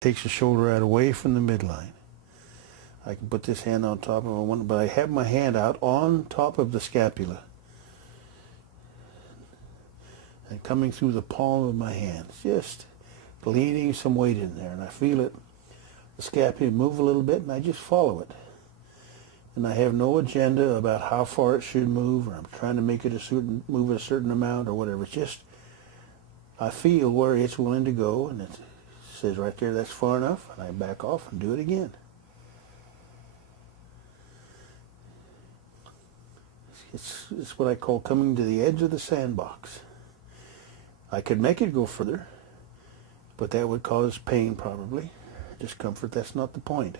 Takes the shoulder out away from the midline. I can put this hand on top of one, but I have my hand out on top of the scapula and coming through the palm of my hand, just leaning some weight in there, and I feel it, the scapula move a little bit, and I just follow it. And I have no agenda about how far it should move, or I'm trying to make it move a certain amount or whatever. It's just I feel where it's willing to go, and it says right there that's far enough, and I back off and do it again. It's what I call coming to the edge of the sandbox. I could make it go further, but that would cause pain probably. Discomfort, that's not the point.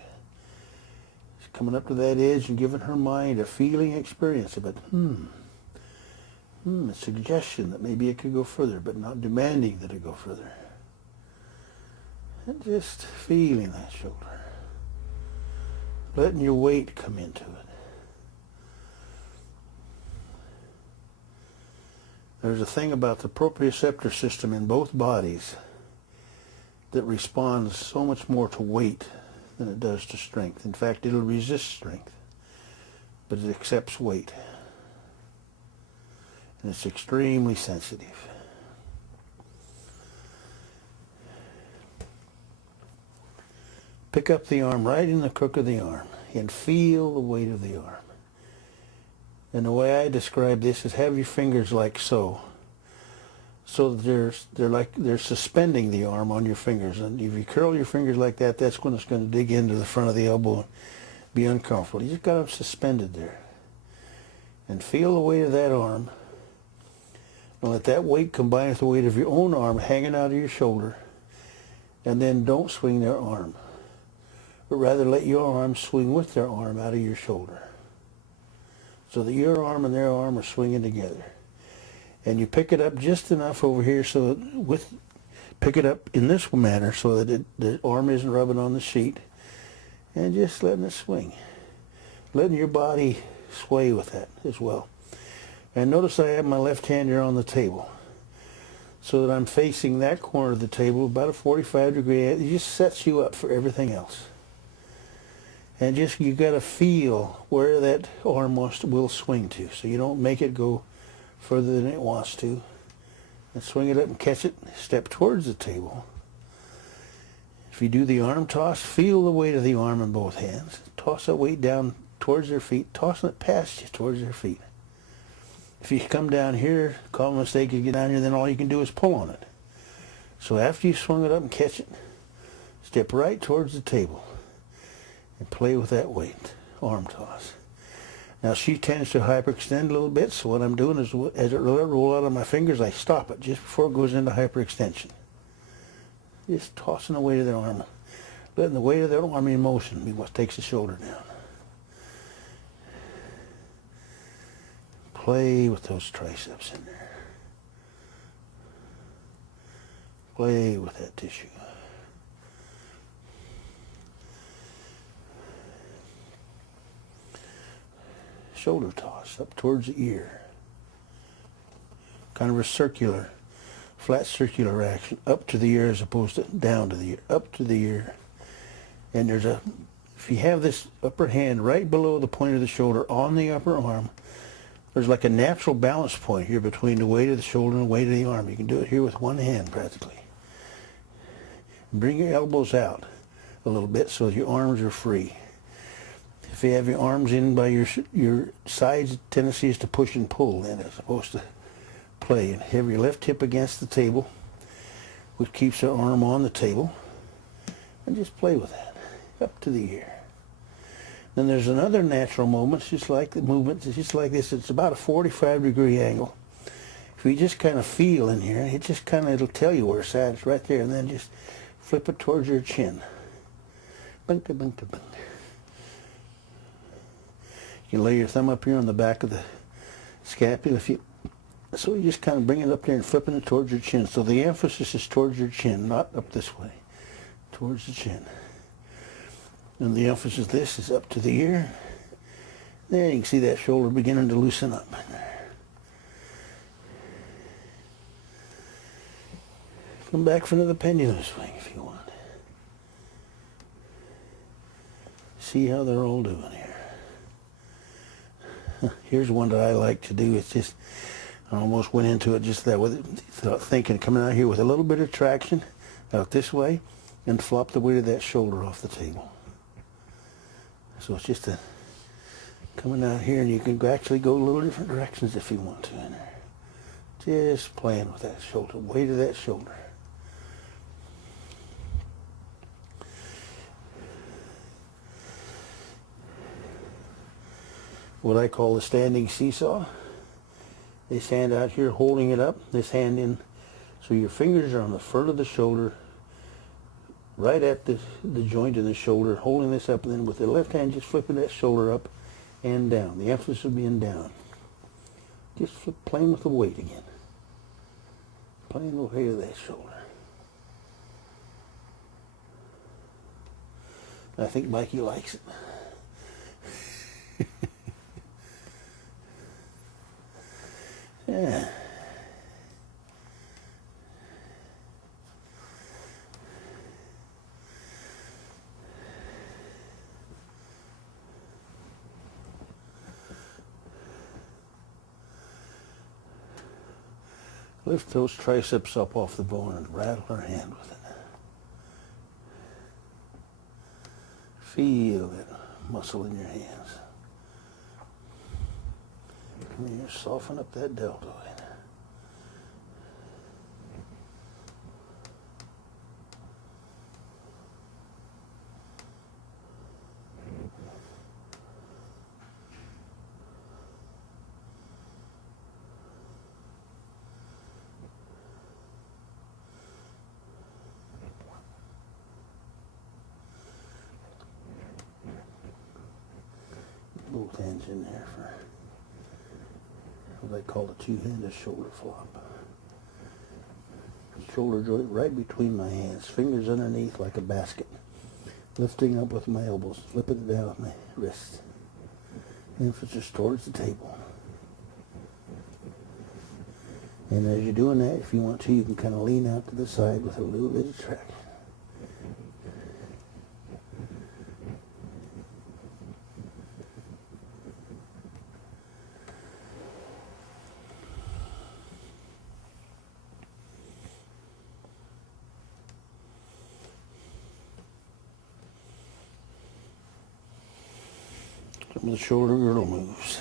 It's coming up to that edge and giving her mind a feeling experience of it. A suggestion that maybe it could go further, but not demanding that it go further. And just feeling that shoulder. Letting your weight come into it. There's a thing about the proprioceptor system in both bodies that responds so much more to weight than it does to strength. In fact, it'll resist strength, but it accepts weight. And it's extremely sensitive. Pick up the arm right in the crook of the arm and feel the weight of the arm. And the way I describe this is have your fingers like so that they're suspending the arm on your fingers. And if you curl your fingers like that, that's when it's going to dig into the front of the elbow and be uncomfortable. You just got them suspended there. And feel the weight of that arm. And let that weight combine with the weight of your own arm hanging out of your shoulder. And then don't swing their arm, but rather let your arm swing with their arm out of your shoulder, so that your arm and their arm are swinging together. And you pick it up just enough over here so that pick it up in this manner so that the arm isn't rubbing on the sheet, and just letting it swing. Letting your body sway with that as well. And notice I have my left hand here on the table so that I'm facing that corner of the table, about a 45-degree angle. It just sets you up for everything else. And just, you got to feel where that arm will swing to, so you don't make it go further than it wants to. And swing it up and catch it, step towards the table. If you do the arm toss, feel the weight of the arm in both hands. Toss that weight down towards their feet, tossing it past you towards their feet. If you come down here, common mistake, you get down here, then all you can do is pull on it. So after you swung it up and catch it, step right towards the table and play with that weight, arm toss. Now she tends to hyperextend a little bit, so what I'm doing is, as it rolls out of my fingers, I stop it just before it goes into hyperextension. Just tossing the weight of their arm, letting the weight of their arm in motion be what takes the shoulder down. Play with those triceps in there. Play with that tissue. Shoulder toss up towards the ear. Kind of a circular, flat circular action up to the ear as opposed to down to the ear, up to the ear. And if you have this upper hand right below the point of the shoulder on the upper arm, there's like a natural balance point here between the weight of the shoulder and the weight of the arm. You can do it here with one hand practically. Bring your elbows out a little bit so your arms are free. If you have your arms in by your sides, the tendency is to push and pull in as opposed to play. And have your left hip against the table, which keeps the arm on the table. And just play with that, up to the ear. Then there's another natural movement, just like the movement, just like this. It's about a 45-degree angle. If you just kind of feel in here, it just kind of, it'll tell you where it's at. It's right there. And then just flip it towards your chin. Bunta, bunta, bunta. You can lay your thumb up here on the back of the scapula. So you just kind of bring it up there and flipping it towards your chin. So the emphasis is towards your chin, not up this way, towards the chin. And the emphasis of this is up to the ear. There you can see that shoulder beginning to loosen up. Come back for another pendulum swing if you want. see how they're all doing here. Here's one that I like to do. It's just, I almost went into it just that with it, thinking coming out here with a little bit of traction out this way and flop the weight of that shoulder off the table. So it's just coming out here, and you can actually go a little different directions if you want to in there. Just playing with that shoulder, weight of that shoulder. What I call the standing seesaw. This hand out here holding it up, this hand in, so your fingers are on the front of the shoulder, right at the joint in the shoulder, holding this up, and then with the left hand just flipping that shoulder up and down. The emphasis being down. Just playing with the weight again. Playing with the weight of that shoulder. I think Mikey likes it. Yeah. Lift those triceps up off the bone and rattle our hand with it. Feel that muscle in your hands. Come here, soften up that deltoid. Both hands in there for what I call the two-handed shoulder flop. Shoulder joint right between my hands, fingers underneath like a basket. Lifting up with my elbows, flipping it down with my wrist. Emphasis towards the table. And as you're doing that, if you want to, you can kind of lean out to the side with a little bit of traction. Some of the shoulder girdle moves.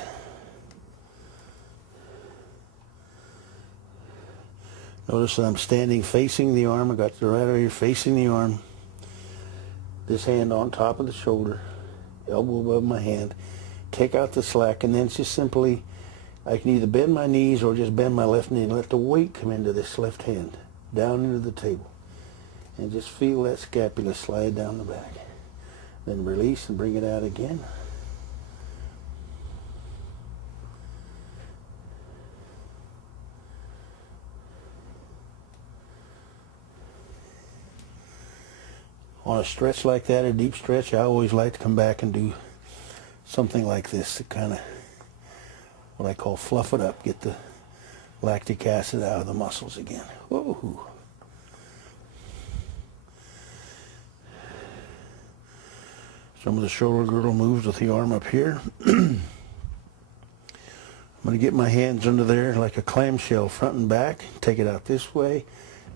Notice that I'm standing facing the arm. I got the right over here facing the arm. This hand on top of the shoulder, elbow above my hand. Take out the slack, and then it's just simply, I can either bend my knees or just bend my left knee and let the weight come into this left hand, down into the table. And just feel that scapula slide down the back. Then release and bring it out again. On a stretch like that, a deep stretch, I always like to come back and do something like this to kind of, what I call fluff it up, get the lactic acid out of the muscles again. Whoa. Some of the shoulder girdle moves with the arm up here. I'm going to get my hands under there like a clamshell, front and back, take it out this way,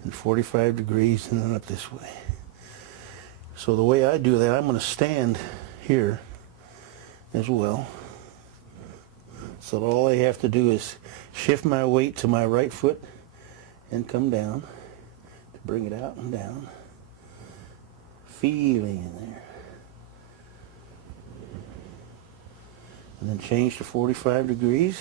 and 45 degrees, and then up this way. So the way I do that, I'm going to stand here as well. So that all I have to do is shift my weight to my right foot and come down to bring it out and down. Feeling in there. And then change to 45 degrees.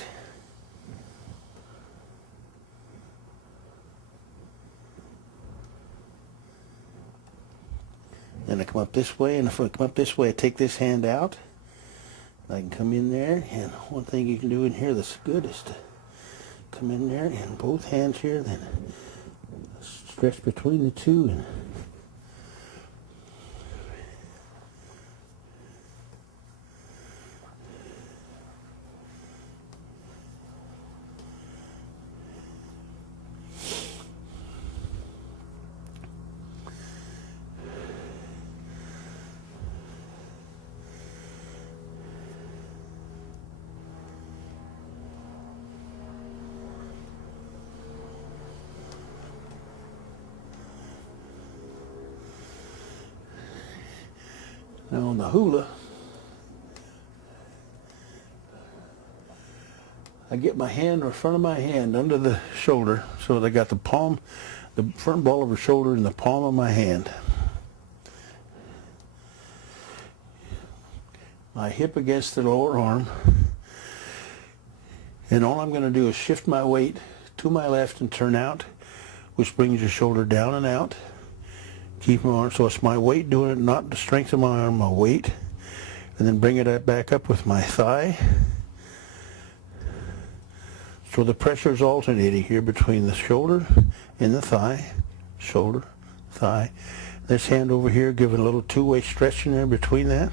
Then I come up this way, and if I come up this way, I take this hand out. I can come in there, and one thing you can do in here that's good is to come in there, and both hands here, then stretch between the two, and Now on the hula, I get my hand or front of my hand under the shoulder so that I got the palm, the front ball of her shoulder in the palm of my hand. My hip against the lower arm. And all I'm going to do is shift my weight to my left and turn out, which brings your shoulder down and out. Keep my arm, so it's my weight doing it, not the strength of my arm, my weight. And then bring it back up with my thigh. So the pressure is alternating here between the shoulder and the thigh. Shoulder, thigh. This hand over here, give it a little two-way stretch in there between that.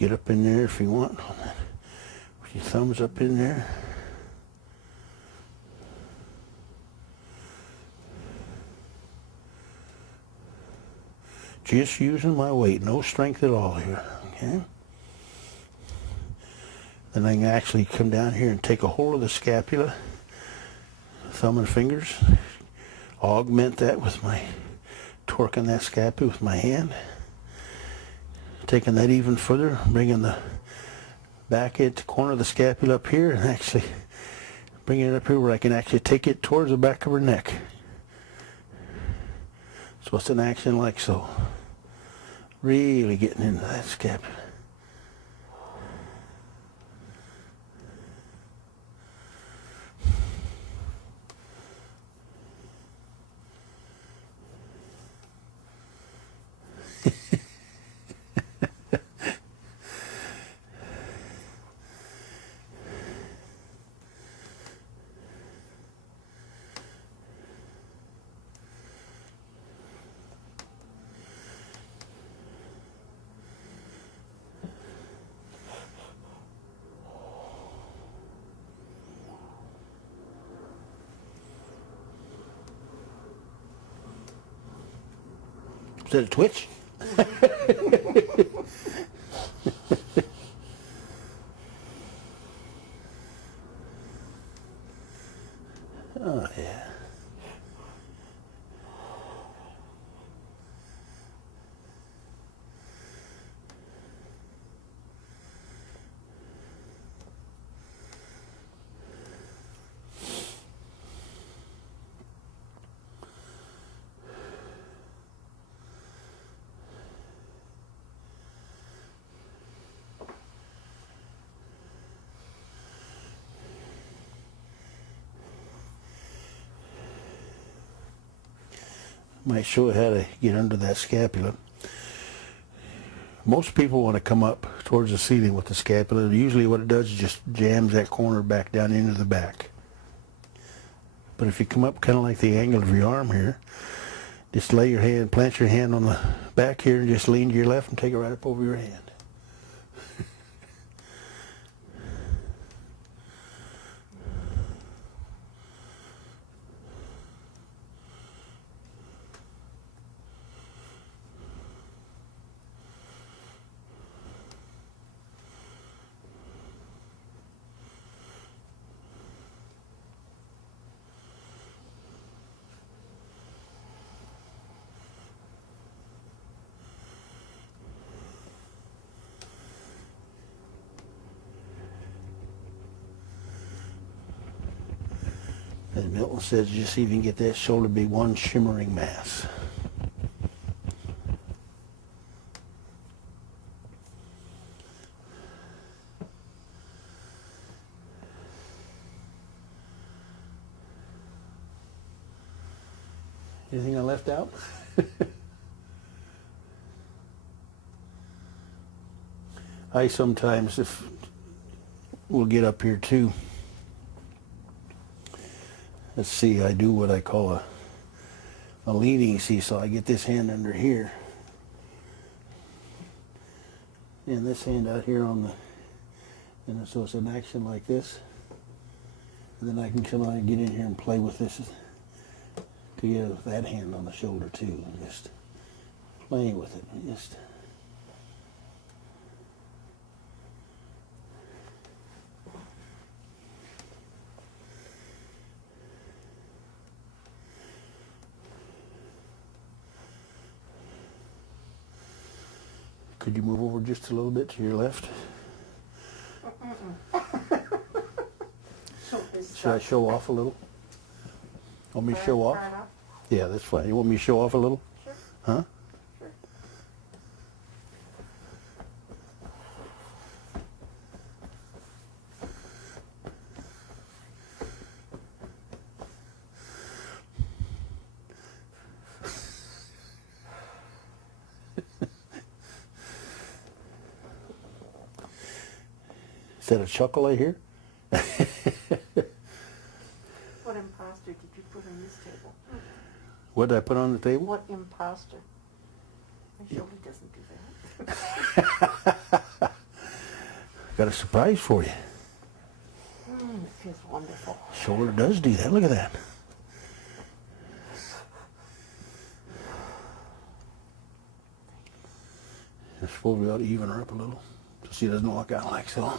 Get up in there if you want. With your thumbs up in there. Just using my weight, no strength at all here, okay? Then I can actually come down here and take a hold of the scapula, thumb and fingers, augment that with my, torquing that scapula with my hand. Taking that even further, bringing the back edge corner of the scapula up here and actually bringing it up here where I can actually take it towards the back of her neck. So it's an action like so. Really getting into that scapula. Is that a twitch? Oh, yeah. Might show you how to get under that scapula. Most people want to come up towards the ceiling with the scapula. Usually what it does is just jams that corner back down into the back. But if you come up kind of like the angle of your arm here, just lay your hand, plant your hand on the back here and just lean to your left and take it right up over your hand. As Milton says, just even get that shoulder be one shimmering mass. Anything I left out? I sometimes, if we'll get up here too. Let's see, I do what I call a leaning seesaw. I get this hand under here. And this hand out here on the, and so it's an action like this. And then I can come out and get in here and play with this together with that hand on the shoulder too. And just playing with it. Just Could you move over just a little bit to your left? Should I show off a little? Want me to show off? Yeah, that's fine. You want me to show off a little? Sure. Huh? Sure. Is that a chuckle I hear? What imposter did you put on this table? What did I put on the table? What imposter? My shoulder doesn't do that. Got a surprise for you. It feels wonderful. Shoulder does do that. Look at that. I suppose we ought to even her up a little so she doesn't walk out like so.